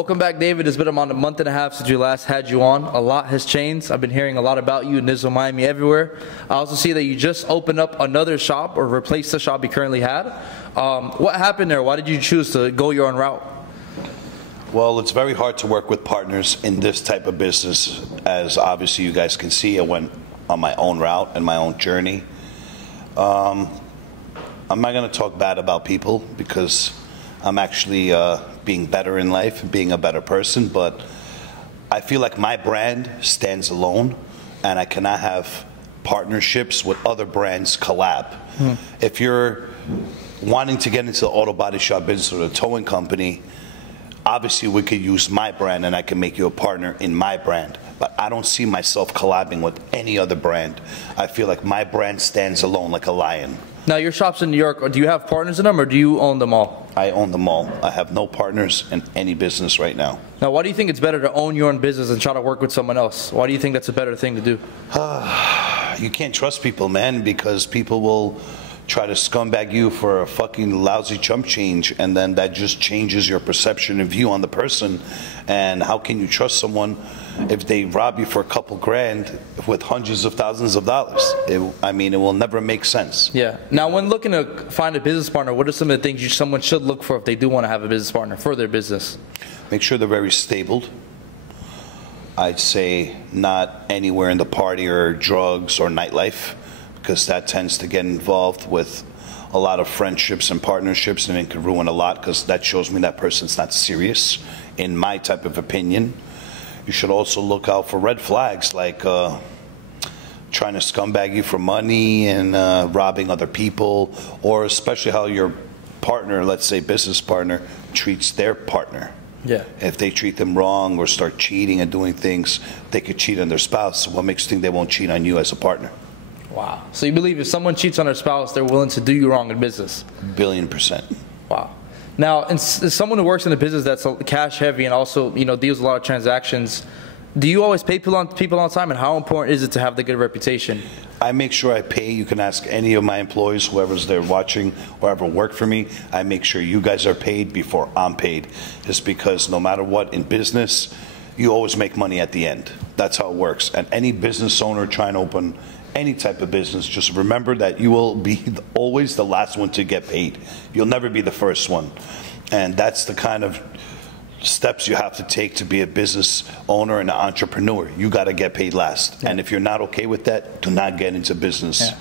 Welcome back, David. It's been about a month and a half since we last had you on. A lot has changed. I've been hearing a lot about you in Nizo, Miami, everywhere. I also see that you just opened up another shop or replaced the shop you currently had. What happened there? Why did you choose to go your own route? Well, it's very hard to work with partners in this type of business. As obviously you guys can see, I went on my own route and my own journey. I'm not going to talk bad about people because I'm actually being better in life, being a better person, but I feel like my brand stands alone and I cannot have partnerships with other brands collab. If you're wanting to get into the auto body shop business or the towing company, obviously we could use my brand and I can make you a partner in my brand, but I don't see myself collabing with any other brand. I feel like my brand stands alone like a lion. Now, your shop's in New York. Do you have partners in them or do you own them all? I own them all. I have no partners in any business right now. Now, why do you think it's better to own your own business and try to work with someone else? Why do you think that's a better thing to do? You can't trust people, man, because people will try to scumbag you for a fucking lousy chump change, and then that just changes your perception and view on the person. And how can you trust someone if they rob you for a couple grand with hundreds of thousands of dollars? I mean, it will never make sense. Yeah. Now, when looking to find a business partner, what are some of the things someone should look for if they do want to have a business partner for their business? Make sure they're very stable. I'd say not anywhere in the party or drugs or nightlife, because that tends to get involved with a lot of friendships and partnerships, and it can ruin a lot because that shows me that person's not serious, in my type of opinion. You should also look out for red flags like trying to scumbag you for money and robbing other people, or especially how your partner, let's say business partner, treats their partner. Yeah. If they treat them wrong or start cheating and doing things, they could cheat on their spouse. What makes you think they won't cheat on you as a partner? Wow. So you believe if someone cheats on their spouse, they're willing to do you wrong in business? $1,000,000,000%. Wow. Now, as someone who works in a business that's cash heavy and also, deals with a lot of transactions, do you always pay people on time, and how important is it to have the good reputation? I make sure I pay. You can ask any of my employees, whoever's there watching, whoever worked for me. I make sure you guys are paid before I'm paid. Just because no matter what in business, you always make money at the end. That's how it works. And any business owner trying to open any type of business, just remember that you will be always the last one to get paid. You'll never be the first one. And that's the kind of steps you have to take to be a business owner and an entrepreneur. You got to get paid last. Yeah. And if you're not okay with that, do not get into business. Yeah.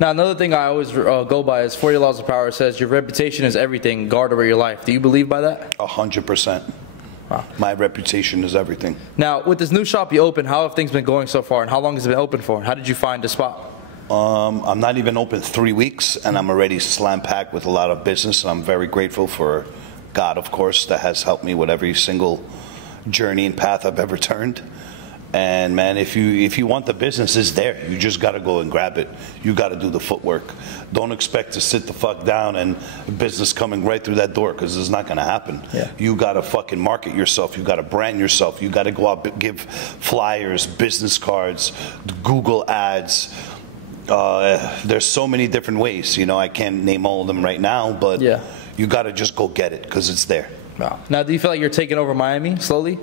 Now, another thing I always go by is 40 Laws of Power. It says your reputation is everything. Guard over your life. Do you believe by that? 100%. Wow. My reputation is everything. Now, with this new shop you opened, how have things been going so far, and how long has it been open for? How did you find the spot? I'm not even open 3 weeks, and I'm already slam-packed with a lot of business, and I'm very grateful for God, of course, that has helped me with every single journey and path I've ever turned. And man, if you want the business, it's there. You just got to go and grab it. You got to do the footwork. Don't expect to sit the fuck down and business coming right through that door, because it's not going to happen. Yeah. You got to fucking market yourself. You got to brand yourself. You got to go out and give flyers, business cards, Google ads. There's so many different ways. I can't name all of them right now, but yeah, you got to just go get it because it's there. Wow. Now, do you feel like you're taking over Miami slowly?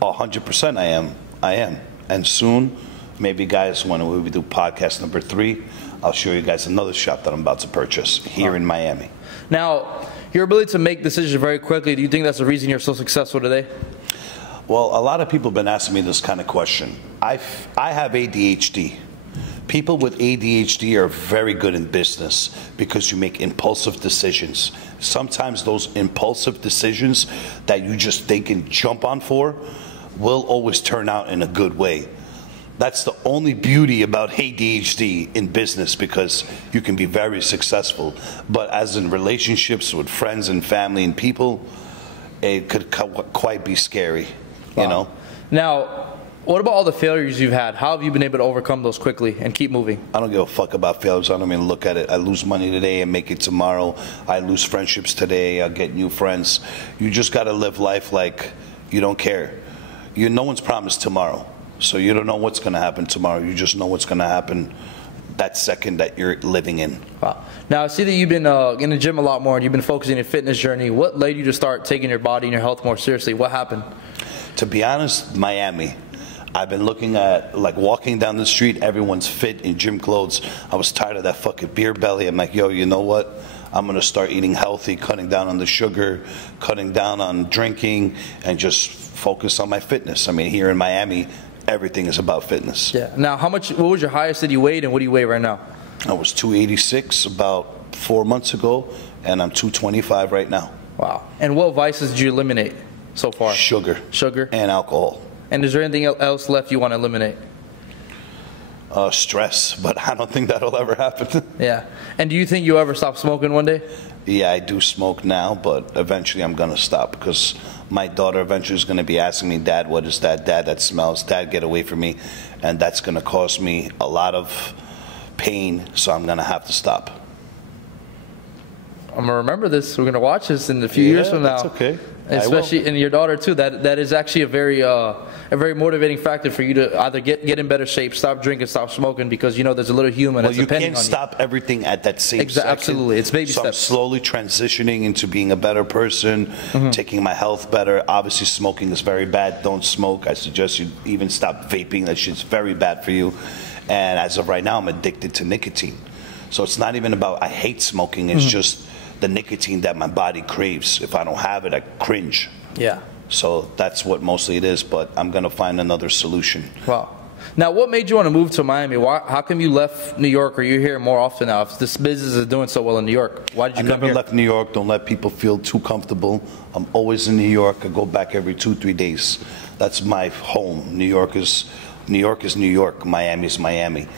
100% I am. And soon, maybe guys, when we do podcast number 3, I'll show you guys another shop that I'm about to purchase here in Miami. Now, your ability to make decisions very quickly, do you think that's the reason you're so successful today? Well, a lot of people have been asking me this kind of question. I have ADHD. People with ADHD are very good in business because you make impulsive decisions. Sometimes those impulsive decisions that you just think and jump on for will always turn out in a good way. That's the only beauty about ADHD in business, because you can be very successful. But as in relationships with friends and family and people, it could quite be scary, Wow. Now, what about all the failures you've had? How have you been able to overcome those quickly and keep moving? I don't give a fuck about failures. I don't even look at it. I lose money today and make it tomorrow. I lose friendships today. I get new friends. You just got to live life like you don't care. No one's promised tomorrow, so you don't know what's going to happen tomorrow. You just know what's going to happen that second that you're living in. Wow. Now, I see that you've been in the gym a lot more and you've been focusing on your fitness journey. What led you to start taking your body and your health more seriously? What happened? To be honest, Miami. I've been looking at, like, walking down the street, everyone's fit in gym clothes. I was tired of that fucking beer belly. I'm like, yo, you know what? I'm going to start eating healthy, cutting down on the sugar, cutting down on drinking, and just focus on my fitness. I mean, here in Miami, everything is about fitness. Yeah. Now, what was your highest that you weighed, and what do you weigh right now? I was 286 about 4 months ago, and I'm 225 right now. Wow. And what vices did you eliminate so far? Sugar. Sugar? And alcohol. And is there anything else left you want to eliminate? Stress, but I don't think that'll ever happen. Yeah. And do you think you'll ever stop smoking one day? Yeah, I do smoke now, but eventually I'm going to stop because my daughter eventually is going to be asking me, Dad, what is that? Dad, that smells. Dad, get away from me. And that's going to cause me a lot of pain, so I'm going to have to stop. I'm going to remember this. We're going to watch this in a few years from now. That's okay. Especially in your daughter too. That is actually a very motivating factor for you to either get in better shape, stop drinking, stop smoking, because you know there's a little human that's depending on you. Well, you can't stop everything at that same second. Absolutely, it's baby steps. So I'm slowly transitioning into being a better person, taking my health better. Obviously, smoking is very bad. Don't smoke. I suggest you even stop vaping. That shit's very bad for you. And as of right now, I'm addicted to nicotine. So it's not even about I hate smoking. It's just the nicotine that my body craves. If I don't have it, I cringe. Yeah. So that's what mostly it is, but I'm going to find another solution. Wow. Now, what made you want to move to Miami? How come you left New York, or you're here more often now? If this business is doing so well in New York, why did you come here? I never left New York. Don't let people feel too comfortable. I'm always in New York. I go back every 2-3 days. That's my home. New York is New York. Miami is Miami.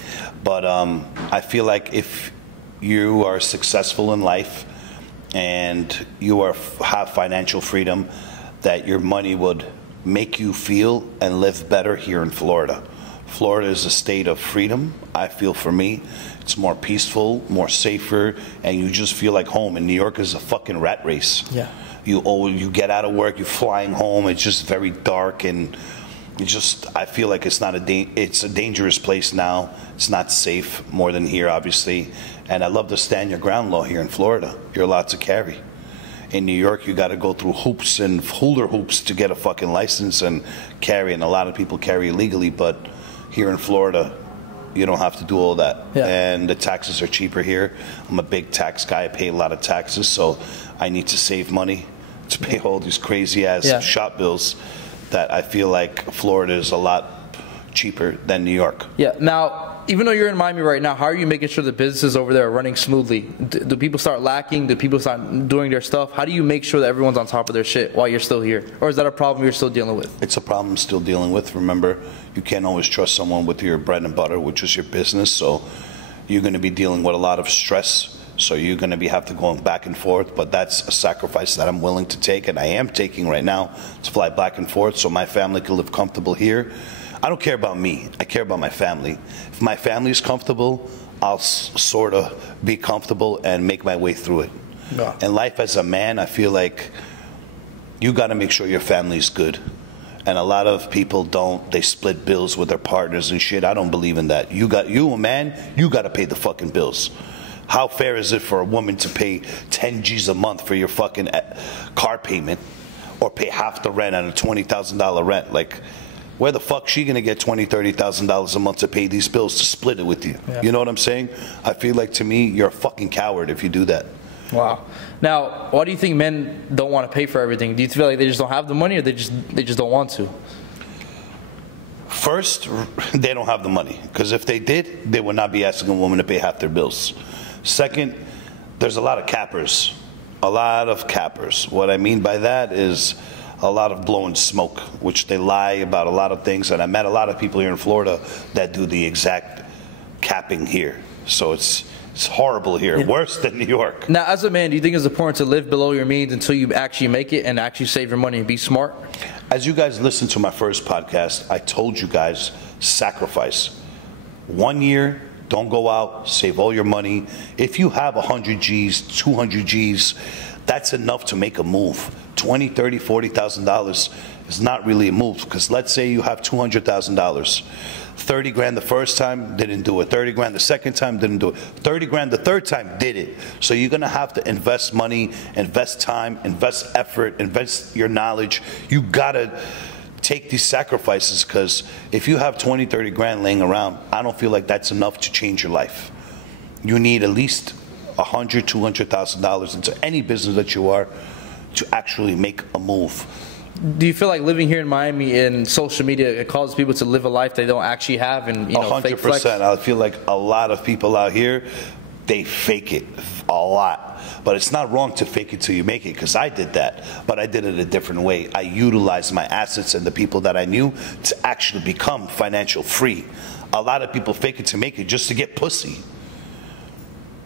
But I feel like if you are successful in life, and you have financial freedom, that your money would make you feel and live better here in Florida. Florida is a state of freedom. I feel for me, it's more peaceful, more safer, and you just feel like home. And New York is a fucking rat race. Yeah. You get out of work, you're flying home. It's just very dark, and I feel like it's a dangerous place now. It's not safe more than here, obviously. And I love the stand your ground law here in Florida. You're allowed to carry. In New York, you got to go through hoops and hula hoops to get a fucking license and carry. And a lot of people carry illegally, but here in Florida, you don't have to do all that. Yeah. And the taxes are cheaper here. I'm a big tax guy. I pay a lot of taxes, so I need to save money to pay all these crazy ass shop bills. That I feel like Florida is a lot cheaper than New York. Yeah. Now, even though you're in Miami right now, how are you making sure the businesses over there are running smoothly? Do people start lacking? Do people start doing their stuff? How do you make sure that everyone's on top of their shit while you're still here? Or is that a problem you're still dealing with? It's a problem I'm still dealing with. Remember, you can't always trust someone with your bread and butter, which is your business. So you're going to be dealing with a lot of stress. So you're going to have to go back and forth, but that's a sacrifice that I'm willing to take, and I am taking right now, to fly back and forth so my family can live comfortable here. I don't care about me. I care about my family. If my family is comfortable, I'll sort of be comfortable and make my way through it. Yeah. In life as a man, I feel like you got to make sure your family's good. And a lot of people don't. They split bills with their partners and shit. I don't believe in that. You a man, you got to pay the fucking bills. How fair is it for a woman to pay 10 G's a month for your fucking car payment, or pay half the rent on a $20,000 rent? Like, where the fuck she gonna get $20,000, $30,000 a month to pay these bills to split it with you? Yeah. You know what I'm saying? I feel like, to me, you're a fucking coward if you do that. Wow. Now, why do you think men don't want to pay for everything? Do you feel like they just don't have the money, or they just don't want to? First, they don't have the money, because if they did, they would not be asking a woman to pay half their bills. Second, there's a lot of cappers. A lot of cappers. What I mean by that is a lot of blowing smoke, which they lie about a lot of things. And I met a lot of people here in Florida that do the exact capping here. So it's horrible here, worse than New York. Now, as a man, do you think it's important to live below your means until you actually make it and actually save your money and be smart? As you guys listened to my first podcast, I told you guys, sacrifice. 1 year, don't go out, save all your money. If you have 100 G's, 200 G's, that's enough to make a move. $20, $30, $40,000 is not really a move, because let's say you have $200,000. 30 grand the first time, didn't do it. 30 grand the second time, didn't do it. 30 grand the third time, did it. So you're gonna have to invest money, invest time, invest effort, invest your knowledge. You gotta take these sacrifices, because if you have 20, 30 grand laying around, I don't feel like that's enough to change your life. You need at least $100,000, $200,000 into any business that you are to actually make a move. Do you feel like living here in Miami and social media, it causes people to live a life they don't actually have, and 100%. I feel like a lot of people out here, they fake it a lot. But it's not wrong to fake it till you make it, because I did that. But I did it a different way. I utilized my assets and the people that I knew to actually become financial free. A lot of people fake it to make it just to get pussy.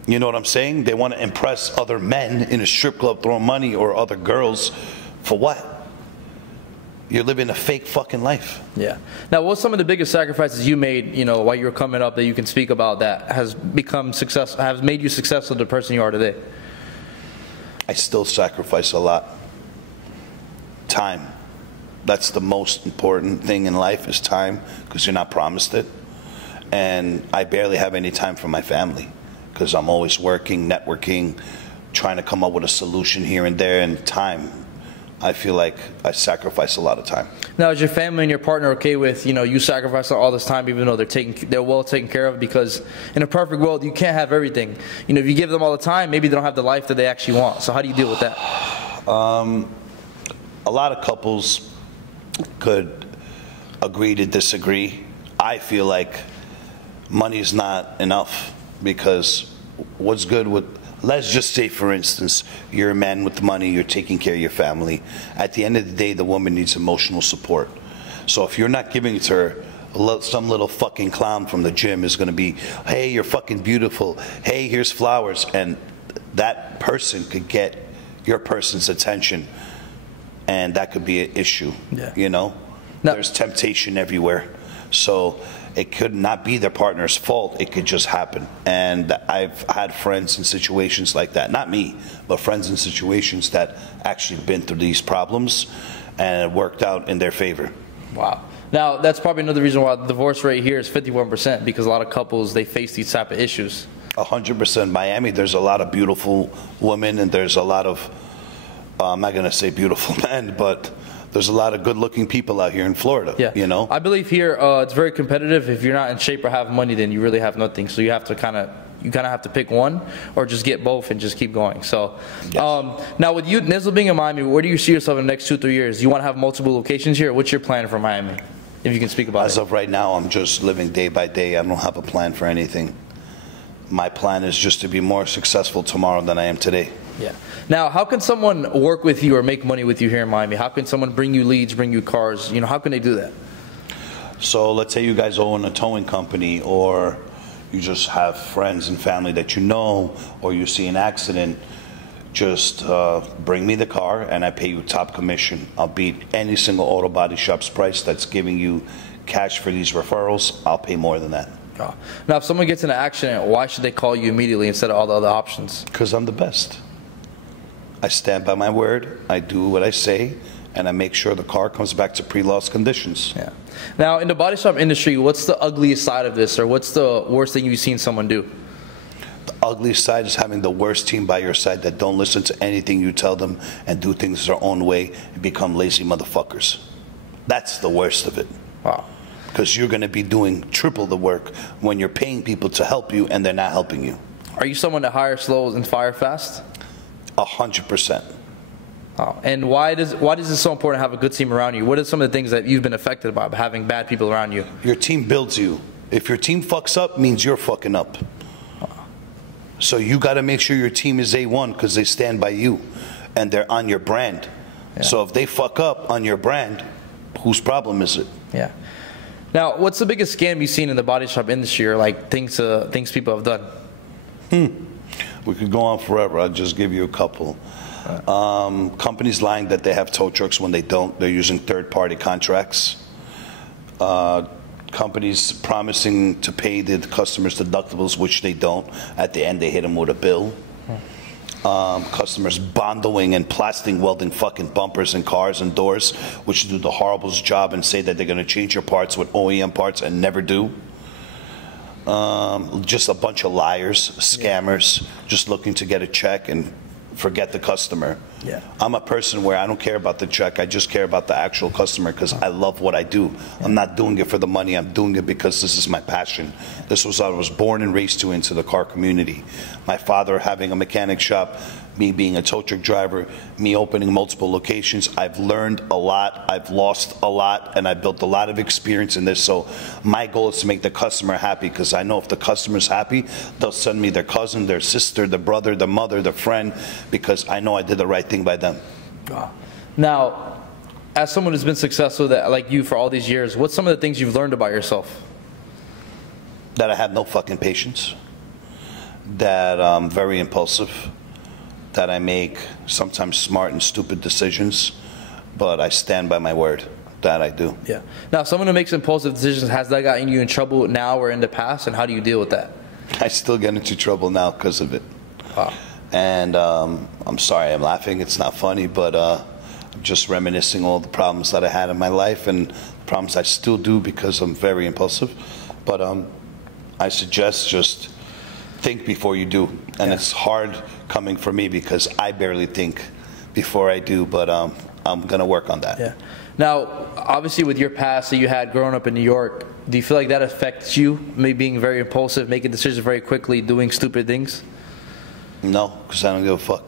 You know what I'm saying? They want to impress other men in a strip club throwing money, or other girls. For what? You're living a fake fucking life. Yeah. Now, what's some of the biggest sacrifices you made, while you were coming up, that you can speak about that has become successful, has made you successful to the person you are today? I still sacrifice a lot. Time. That's the most important thing in life, is time, because you're not promised it. And I barely have any time for my family, because I'm always working, networking, trying to come up with a solution here and there, and time. I feel like I sacrifice a lot of time. Now, is your family and your partner okay with, you sacrificing all this time, even though they're well taken care of? Because in a perfect world, you can't have everything. If you give them all the time, maybe they don't have the life that they actually want. So how do you deal with that? A lot of couples could agree to disagree. I feel like money's not enough, because what's good with, let's just say, for instance, you're a man with money, you're taking care of your family. At the end of the day, the woman needs emotional support. So if you're not giving it to her, some little fucking clown from the gym is going to be, hey, you're fucking beautiful. Hey, here's flowers. And that person could get your person's attention, and that could be an issue. Yeah. No. There's temptation everywhere. So it could not be their partner's fault. It could just happen. And I've had friends in situations like that. Not me, but friends in situations that actually been through these problems, and it worked out in their favor. Wow. Now, that's probably another reason why the divorce rate here is 51%, because a lot of couples, they face these type of issues. 100%. Miami, there's a lot of beautiful women, and there's a lot of, I'm not going to say beautiful men, but there's a lot of good-looking people out here in Florida. Yeah. I believe here it's very competitive. If you're not in shape or have money, then you really have nothing. So you have to kind of have to pick one, or just get both and just keep going. So yes. Now with you, Nizo, being in Miami, where do you see yourself in the next 2-3 years? Do you want to have multiple locations here? What's your plan for Miami, if you can speak about it? As of right now, I'm just living day by day. I don't have a plan for anything. My plan is just to be more successful tomorrow than I am today. Yeah. Now, how can someone work with you or make money with you here in Miami? How can someone bring you leads, bring you cars? How can they do that? So let's say you guys own a towing company, or you just have friends and family that you know, or you see an accident. Just bring me the car, and I pay you top commission. I'll beat any single auto body shop's price that's giving you cash for these referrals. I'll pay more than that. Now, if someone gets in an accident, why should they call you immediately instead of all the other options? Because I'm the best. I stand by my word, I do what I say, and I make sure the car comes back to pre-loss conditions. Yeah. Now, in the body shop industry, what's the ugliest side of this, or what's the worst thing you've seen someone do? The ugliest side is having the worst team by your side that don't listen to anything you tell them and do things their own way and become lazy motherfuckers. That's the worst of it. Wow. Because you're going to be doing triple the work when you're paying people to help you and they're not helping you. Are you someone that hires slow and fire fast? 100%. Wow. And why does it so important to have a good team around you? What are some of the things that you've been affected by having bad people around you? Your team builds you. If your team fucks up, means you're fucking up. So you got to make sure your team is A1, because they stand by you and they're on your brand. Yeah. So if they fuck up on your brand, whose problem is it? Yeah. Now, what's the biggest scam you've seen in the body shop industry, or like things people have done? We could go on forever. I'll just give you a couple. Companies lying that they have tow trucks when they don't. They're using third-party contracts. Companies promising to pay the customers deductibles, which they don't. At the end, they hit them with a bill. Customers bondoing and plastic welding fucking bumpers and cars and doors, which do the horriblest job and say that they're going to change your parts with OEM parts and never do. Just a bunch of liars, scammers, just looking to get a check and forget the customer. Yeah. I'm a person where I don't care about the check. I just care about the actual customer because I love what I do. I'm not doing it for the money. I'm doing it because this is my passion. This was what I was born and raised to into the car community. My father having a mechanic shop, me being a tow truck driver, me opening multiple locations. I've learned a lot. I've lost a lot, and I've built a lot of experience in this. So my goal is to make the customer happy because I know if the customer's happy, they'll send me their cousin, their sister, their brother, their mother, their friend, because I know I did the right thing by them. Now, as someone who's been successful like you for all these years, what's some of the things you've learned about yourself? That I have no fucking patience. That I'm very impulsive. That I make sometimes smart and stupid decisions, but I stand by my word. That I do. Yeah. Now, someone who makes impulsive decisions, has that gotten you in trouble now or in the past, and how do you deal with that? I still get into trouble now because of it. Wow. And I'm sorry I'm laughing. It's not funny, but I'm just reminiscing all the problems that I had in my life and problems I still do because I'm very impulsive. But I suggest just think before you do. And it's hard coming from me because I barely think before I do, but I'm going to work on that. Yeah. Now, obviously with your past that you had growing up in New York, do you feel like that affects you, maybe being very impulsive, making decisions very quickly, doing stupid things? No, because I don't give a fuck.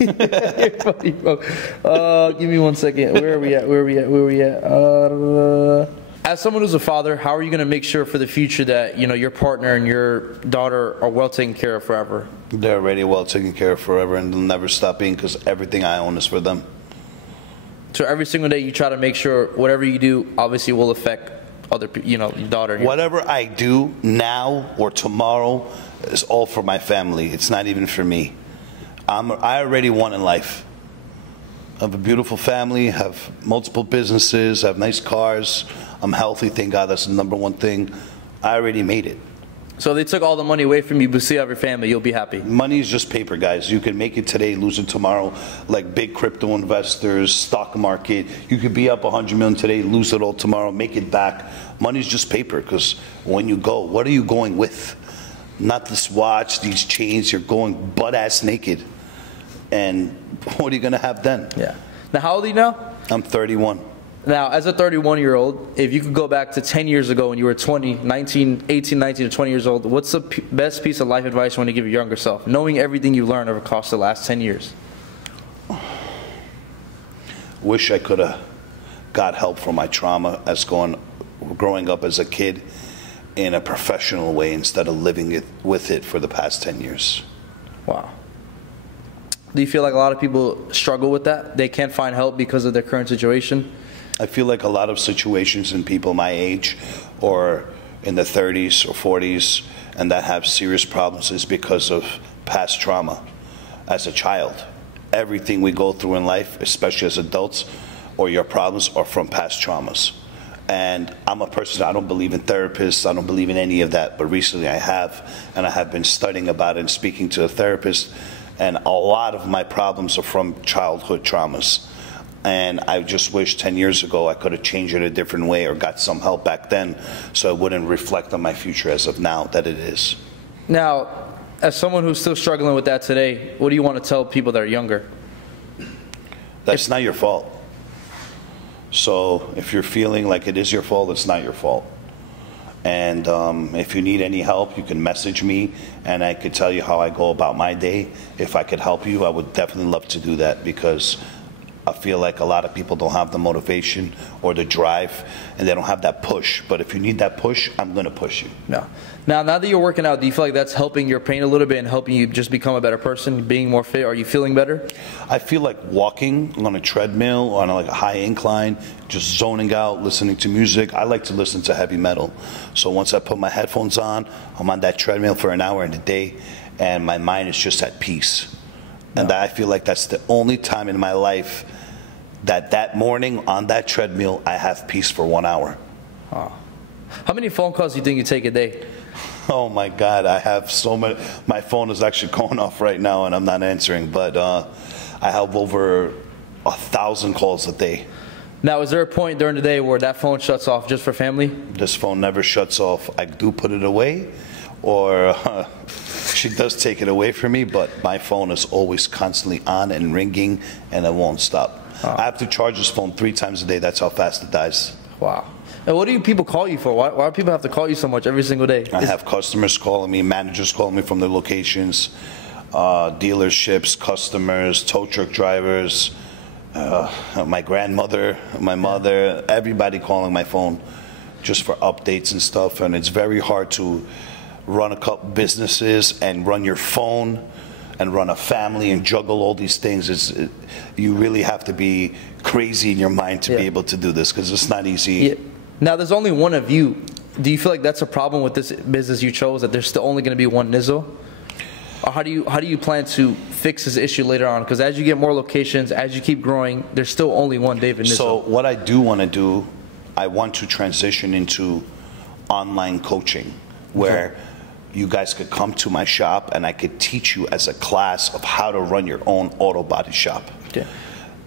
You're funny, bro. Give me 1 second. Where are we at? As someone who's a father, how are you going to make sure for the future that your partner and your daughter are well taken care of forever? They're already well taken care of forever, and they'll never stop being because everything I own is for them. So every single day you try to make sure whatever you do obviously will affect other people, your daughter. Whatever I do now or tomorrow is all for my family. It's not even for me. I already won in life. I have a beautiful family, have multiple businesses, have nice cars. I'm healthy, thank God. That's the #1 thing. I already made it. So if they took all the money away from you, but still have your family, you'll be happy. Money is just paper, guys. You can make it today, lose it tomorrow. Like big crypto investors, stock market. You could be up 100 million today, lose it all tomorrow, make it back. Money's just paper, because when you go, what are you going with? Not this watch, these chains. You're going butt-ass naked. And what are you going to have then? Yeah. Now, how old are you now? I'm 31. Now, as a 31-year-old, if you could go back to 10 years ago when you were 18, 19 to 20 years old, what's the best piece of life advice you want to give your younger self, knowing everything you learned over the course of the last 10 years? Wish I could have got help from my trauma as growing up as a kid in a professional way instead of living with it for the past 10 years. Wow. Do you feel like a lot of people struggle with that? They can't find help because of their current situation? I feel like a lot of situations in people my age or in the 30s or 40s and that have serious problems is because of past trauma as a child. Everything we go through in life, especially as adults, or your problems are from past traumas. And I'm a person, I don't believe in therapists, I don't believe in any of that, but recently I have, and I have been studying about it and speaking to a therapist, and a lot of my problems are from childhood traumas. And I just wish 10 years ago I could have changed it a different way or got some help back then so it wouldn't reflect on my future as of now that it is. Now, as someone who's still struggling with that today, what do you want to tell people that are younger? That's not your fault. So if you're feeling like it is your fault, it's not your fault. And if you need any help, you can message me and I could tell you how I go about my day. If I could help you, I would definitely love to do that because I feel like a lot of people don't have the motivation or the drive and they don't have that push. But if you need that push, I'm going to push you. No. Now that you're working out, do you feel like that's helping your pain a little bit and helping you just become a better person, being more fit? Are you feeling better? I feel like walking on a treadmill, on like a high incline, just zoning out, listening to music. I like to listen to heavy metal. So once I put my headphones on, I'm on that treadmill for an hour in a day and my mind is just at peace. And I feel like that's the only time in my life that morning on that treadmill, I have peace for 1 hour. Oh. How many phone calls do you think you take a day? Oh my God, I have so many. My phone is actually going off right now and I'm not answering, but I have over 1,000 calls a day. Now, is there a point during the day where that phone shuts off just for family? This phone never shuts off. I do put it away, or she does take it away from me, but my phone is always constantly on and ringing, and it won't stop. Oh. I have to charge this phone 3 times a day. That's how fast it dies. Wow. And what do people call you for? Why do people have to call you so much every single day? I have customers calling me, managers calling me from their locations, dealerships, customers, tow truck drivers, my grandmother, my mother, everybody calling my phone just for updates and stuff. And it's very hard to run a couple businesses and run your phone and run a family and juggle all these things. You really have to be crazy in your mind to be able to do this, because it's not easy. Yeah. Now, there's only one of you. Do you feel like that's a problem with this business you chose, that there's still only going to be one Nizo? Or how do you plan to fix this issue later on? Because as you get more locations, as you keep growing, there's still only one David Nizo. So what I do want to do, I want to transition into online coaching, where you guys could come to my shop and I could teach you as a class of how to run your own auto body shop. Yeah.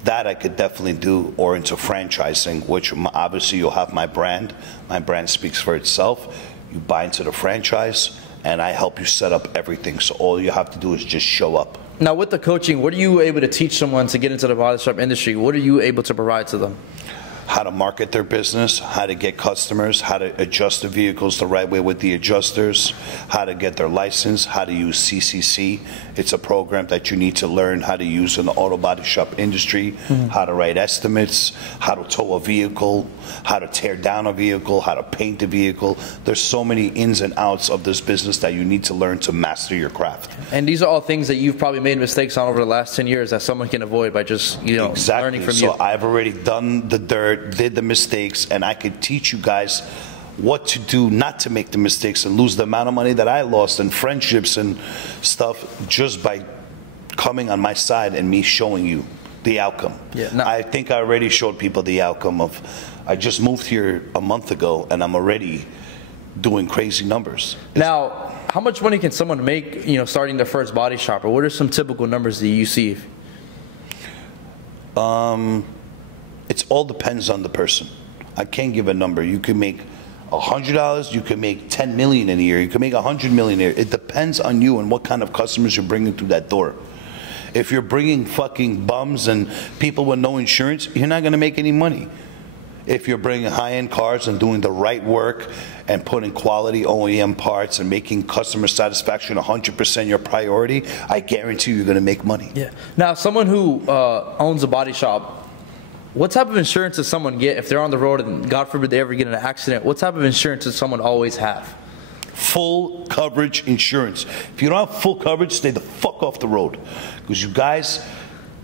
That I could definitely do, or into franchising, which obviously you'll have my brand. My brand speaks for itself. You buy into the franchise, and I help you set up everything. So all you have to do is just show up. Now, with the coaching, what are you able to teach someone to get into the body shop industry? What are you able to provide to them? How to market their business, how to get customers, how to adjust the vehicles the right way with the adjusters, how to get their license, how to use CCC. It's a program that you need to learn how to use in the auto body shop industry, how to write estimates, how to tow a vehicle, how to tear down a vehicle, how to paint a vehicle. There's so many ins and outs of this business that you need to learn to master your craft. And these are all things that you've probably made mistakes on over the last 10 years that someone can avoid by just, learning from you. So I've already done the dirt, did the mistakes, and I could teach you guys what to do not to make the mistakes and lose the amount of money that I lost and friendships and stuff just by coming on my side and me showing you the outcome. Yeah, no. I think I already showed people the outcome of, I just moved here a month ago and I'm already doing crazy numbers. Now, how much money can someone make, starting their first body shop? Or what are some typical numbers that you see? It all depends on the person. I can't give a number. You can make $100, you can make 10 million in a year, you can make 100 million a year. It depends on you and what kind of customers you're bringing through that door. If you're bringing fucking bums and people with no insurance, you're not going to make any money. If you're bringing high-end cars and doing the right work and putting quality OEM parts and making customer satisfaction 100% your priority, I guarantee you're going to make money. Yeah. Now, someone who owns a body shop, what type of insurance does someone get if they're on the road and God forbid they ever get in an accident? What type of insurance does someone always have? Full coverage insurance. If you don't have full coverage, stay the fuck off the road, because you guys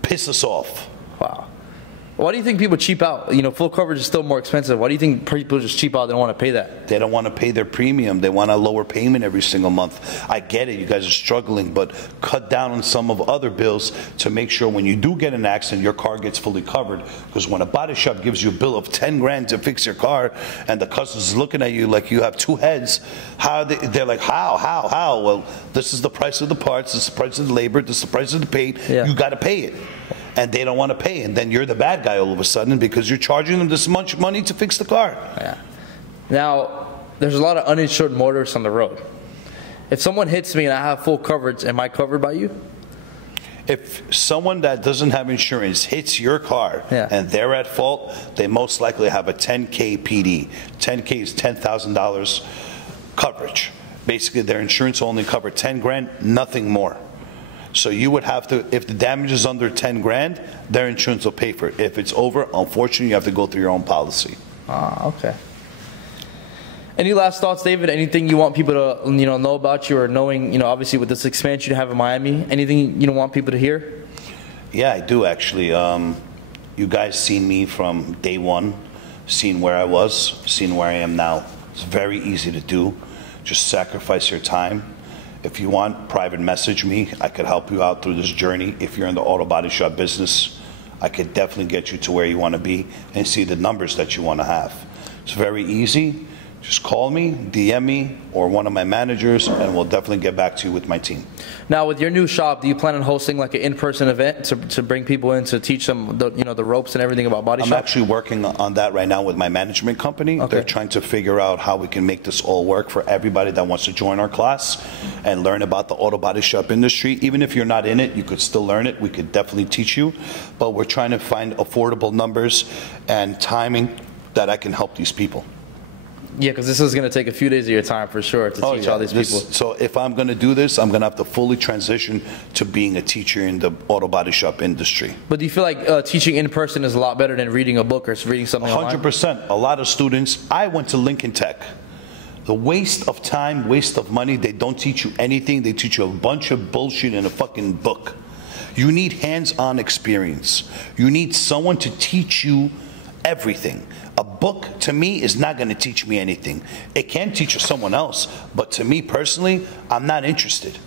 piss us off. Wow. Why do you think people cheap out? Full coverage is still more expensive. Why do you think people just cheap out? They don't want to pay that. They don't want to pay their premium. They want a lower payment every single month. I get it. You guys are struggling, but cut down on some of other bills to make sure when you do get an accident, your car gets fully covered. Because when a body shop gives you a bill of 10 grand to fix your car, and the customer's looking at you like you have two heads, they're like, how? Well, this is the price of the parts, this is the price of the labor, this is the price of the paint. Yeah. You got to pay it. And they don't want to pay, and then you're the bad guy all of a sudden because you're charging them this much money to fix the car. Yeah. Now, there's a lot of uninsured motorists on the road. If someone hits me and I have full coverage, am I covered by you? If someone that doesn't have insurance hits your car and they're at fault, they most likely have a 10K PD. 10K is $10,000 coverage. Basically, their insurance only covered 10 grand, nothing more. So you would have to, if the damage is under 10 grand, their insurance will pay for it. If it's over, unfortunately, you have to go through your own policy. Okay. Any last thoughts, David? Anything you want people to know about you, or knowing, obviously with this expansion you have in Miami, anything you want people to hear? Yeah, I do actually. You guys seen me from day one, seen where I was, seen where I am now. It's very easy to do. Just sacrifice your time. If you want, private message me. I could help you out through this journey. If you're in the auto body shop business, I could definitely get you to where you want to be and see the numbers that you want to have. It's very easy. just call me, DM me, or one of my managers, and we'll definitely get back to you with my team. Now, with your new shop, do you plan on hosting like an in-person event to bring people in to teach them the ropes and everything about body shop? I'm actually working on that right now with my management company. Okay. They're trying to figure out how we can make this all work for everybody that wants to join our class and learn about the auto body shop industry. Even if you're not in it, you could still learn it. We could definitely teach you. But we're trying to find affordable numbers and timing that I can help these people. Yeah, because this is going to take a few days of your time for sure to teach all these people. So if I'm going to do this, I'm going to have to fully transition to being a teacher in the auto body shop industry. But do you feel like teaching in person is a lot better than reading a book or reading something online? 100%. A lot of students, I went to Lincoln Tech. The waste of time, waste of money, they don't teach you anything. They teach you a bunch of bullshit in a fucking book. You need hands-on experience. You need someone to teach you everything. A book, to me, is not going to teach me anything. It can teach someone else, but to me personally, I'm not interested.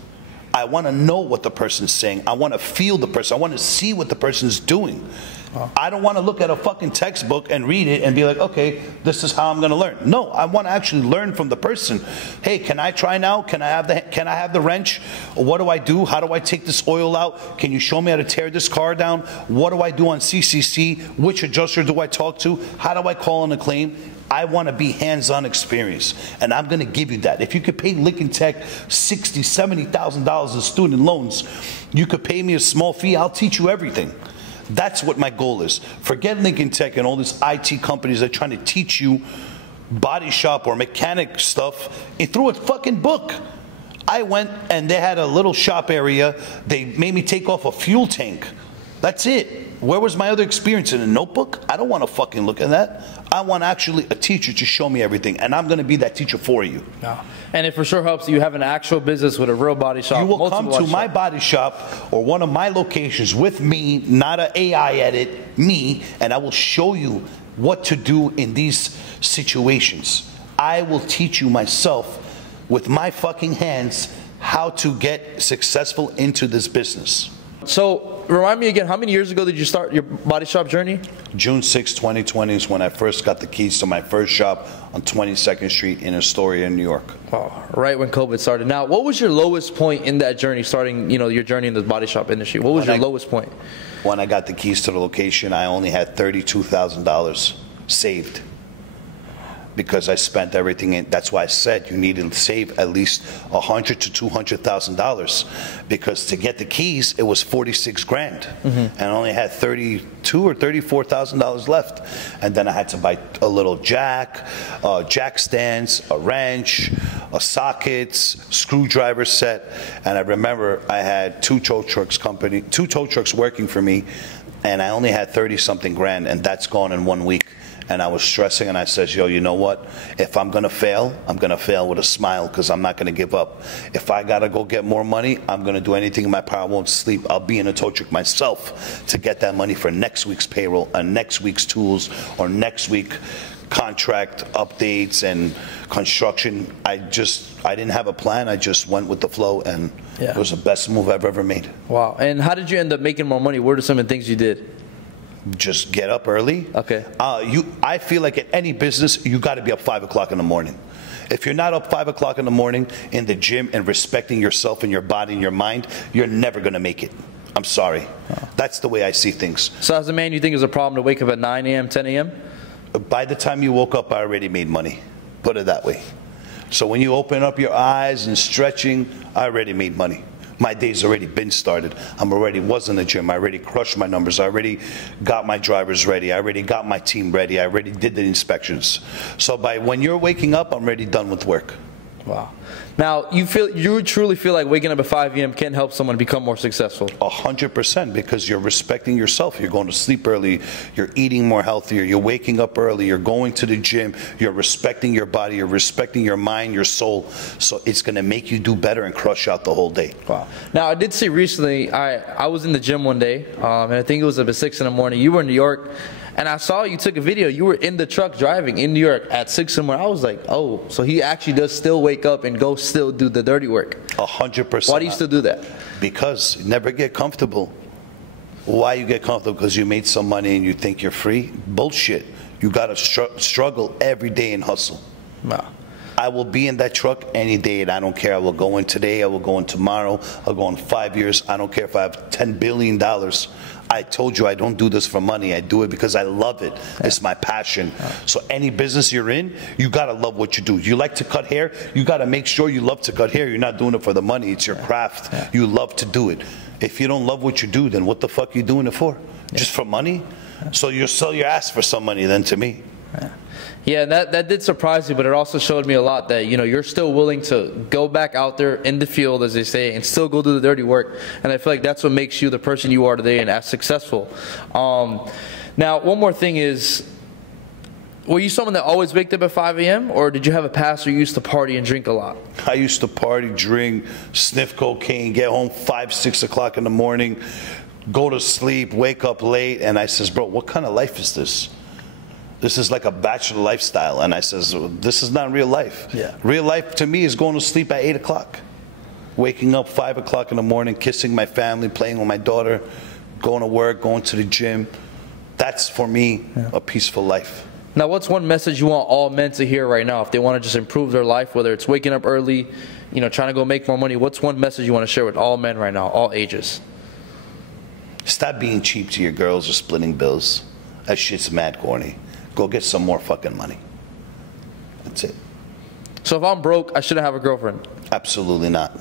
I want to know what the person's saying. I want to feel the person. I want to see what the person's doing. I don't want to look at a fucking textbook and read it and be like, okay, this is how I'm going to learn. No, I want to actually learn from the person. Hey, can I try now? Can I have the wrench? What do I do? How do I take this oil out? Can you show me how to tear this car down? What do I do on CCC? Which adjuster do I talk to? How do I call in a claim? I want to be hands-on experience, and I'm going to give you that. If you could pay Lincoln Tech $60,000, $70,000 in student loans, you could pay me a small fee. I'll teach you everything. That's what my goal is. Forget Lincoln Tech and all these IT companies that are trying to teach you body shop or mechanic stuff through a fucking book. I went and they had a little shop area. They made me take off a fuel tank. That's it. Where was my other experience? In a notebook? I don't want to fucking look at that. I want actually a teacher to show me everything, and I'm going to be that teacher for you. No. And it for sure helps you have an actual business with a real body shop. You will come to my body shop or one of my locations with me, not an AI edit, me, and I will show you what to do in these situations. I will teach you myself with my fucking hands how to get successful into this business. So, remind me again, how many years ago did you start your body shop journey? June 6, 2020 is when I first got the keys to my first shop on 22nd Street in Astoria, New York. Oh, right when COVID started. Now, what was your lowest point in that journey, starting, your journey in the body shop industry? What was your lowest point? When I got the keys to the location, I only had $32,000 saved, because I spent everything in. That's why I said you need to save at least $100,000 to $200,000, because to get the keys it was 46 grand, and I only had $32,000 or $34,000 left, and then I had to buy a little jack stands, a wrench, a sockets, screwdriver set, and I remember I had two tow trucks working for me, and I only had 30-something grand, and that's gone in 1 week. And I was stressing, and I said, yo, you know what? If I'm going to fail, I'm going to fail with a smile, because I'm not going to give up. If I got to go get more money, I'm going to do anything in my power. I won't sleep. I'll be in a tow truck myself to get that money for next week's payroll, and next week's tools, or next week contract updates and construction. I didn't have a plan. I just went with the flow, and it was the best move I've ever made. Wow. And how did you end up making more money? What are some of the things you did? Just get up early. Okay. I feel like at any business, you got to be up 5 o'clock in the morning. If you're not up 5 o'clock in the morning in the gym and respecting yourself and your body and your mind, you're never going to make it. I'm sorry. That's the way I see things. So as a man, you think it was a problem to wake up at 9 a.m., 10 a.m.? By the time you woke up, I already made money. Put it that way. So when you open up your eyes and stretching, I already made money. My day's already been started. Was in the gym. I already crushed my numbers. I already got my drivers ready. I already got my team ready. I already did the inspections. So by when you're waking up, I'm already done with work. Wow. Now, you truly feel like waking up at 5 a.m. can help someone become more successful? 100%, because you're respecting yourself. You're going to sleep early. You're eating more healthier. You're waking up early. You're going to the gym. You're respecting your body. You're respecting your mind, your soul. So it's going to make you do better and crush out the whole day. Wow. Now, I did see recently, I was in the gym one day, and I think it was about 6 in the morning. You were in New York. And I saw you took a video. You were in the truck driving in New York at 6 in the morning. I was like, oh, so he actually does still wake up and go still do the dirty work. 100%. Why do you still do that? Because you never get comfortable. Why you get comfortable? Because you made some money and you think you're free? Bullshit. You got to struggle every day and hustle. Wow. I will be in that truck any day, and I don't care. I will go in today. I will go in tomorrow. I'll go in 5 years. I don't care if I have $10 billion. I told you I don't do this for money. I do it because I love it. Yeah. It's my passion. So any business you're in, you got to love what you do. You like to cut hair, you got to make sure you love to cut hair. You're not doing it for the money. It's your craft. Yeah. You love to do it. If you don't love what you do, then what the fuck are you doing it for? Yeah. Just for money? Yeah. So you'll sell your ass for some money then to me. Yeah. Yeah, that did surprise me, but it also showed me a lot that, you know, you're still willing to go back out there in the field, as they say, and still go do the dirty work. And I feel like that's what makes you the person you are today and as successful. Now, one more thing is, were you someone that always waked up at 5 a.m., or did you have a past where you used to party and drink a lot? I used to party, drink, sniff cocaine, get home 5, 6 o'clock in the morning, go to sleep, wake up late, and I says, bro, what kind of life is this? This is like a bachelor lifestyle. And I says, this is not real life. Yeah. Real life to me is going to sleep at 8 o'clock, waking up 5 o'clock in the morning, kissing my family, playing with my daughter, going to work, going to the gym. That's, for me, a peaceful life. Now, what's one message you want all men to hear right now if they want to just improve their life, whether it's waking up early, you know, trying to go make more money? What's one message you want to share with all men right now, all ages? Stop being cheap to your girls or splitting bills. That shit's mad corny. Go get some more fucking money. That's it. So if I'm broke, I shouldn't have a girlfriend? Absolutely not.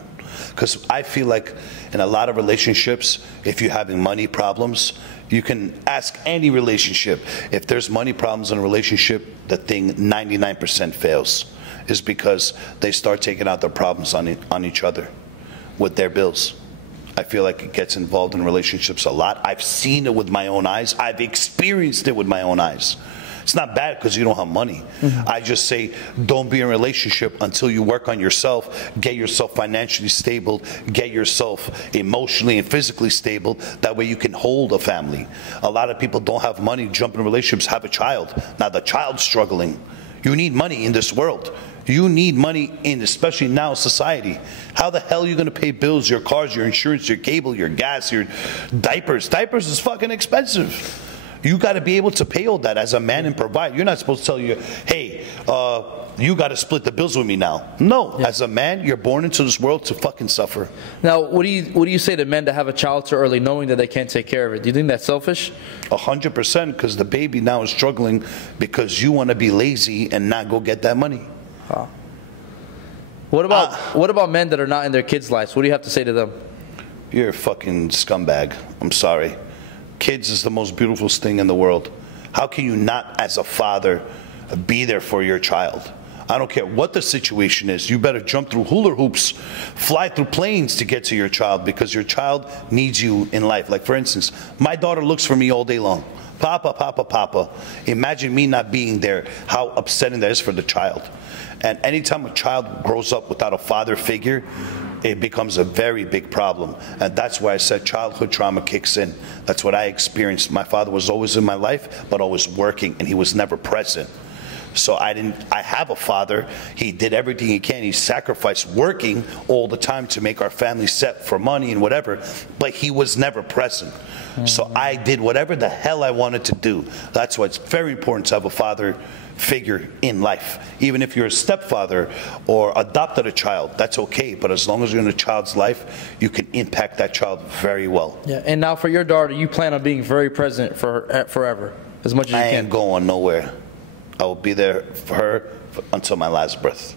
Because I feel like in a lot of relationships, if you're having money problems, you can ask any relationship. If there's money problems in a relationship, the thing 99% fails. Is because they start taking out their problems on each other with their bills. I feel like it gets involved in relationships a lot. I've seen it with my own eyes. I've experienced it with my own eyes. It's not bad because you don't have money. Mm-hmm. I just say don't be in a relationship until you work on yourself, get yourself financially stable, get yourself emotionally and physically stable. That way you can hold a family. A lot of people don't have money, jump in relationships, have a child. Now the child's struggling. You need money in this world. You need money in, especially now, society. How the hell are you going to pay bills, your cars, your insurance, your cable, your gas, your diapers? Diapers is fucking expensive. You got to be able to pay all that as a man and provide. You're not supposed to tell you, hey, you got to split the bills with me now. No, as a man, you're born into this world to fucking suffer. Now, what do you say to men that have a child too early, knowing that they can't take care of it? Do you think that's selfish? 100%, because the baby now is struggling because you want to be lazy and not go get that money. Huh. What about men that are not in their kids' lives? What do you have to say to them? You're a fucking scumbag. I'm sorry. Kids is the most beautiful thing in the world. How can you not, as a father, be there for your child? I don't care what the situation is. You better jump through hula hoops, fly through planes to get to your child, because your child needs you in life. Like, for instance, my daughter looks for me all day long. Papa, Papa, Papa. Imagine me not being there, how upsetting that is for the child. And anytime a child grows up without a father figure, it becomes a very big problem. And that's why I said childhood trauma kicks in. That's what I experienced. My father was always in my life, but always working, and he was never present. So I have a father. He did everything he can. He sacrificed working all the time to make our family set for money and whatever, but he was never present. So I did whatever the hell I wanted to do. That's why it's very important to have a father figure in life. Even if you're a stepfather or adopted a child, that's okay. But as long as you're in a child's life, you can impact that child very well. Yeah. And now for your daughter, you plan on being very present for her forever, as much as you can. I ain't going nowhere. I will be there for her until my last breath.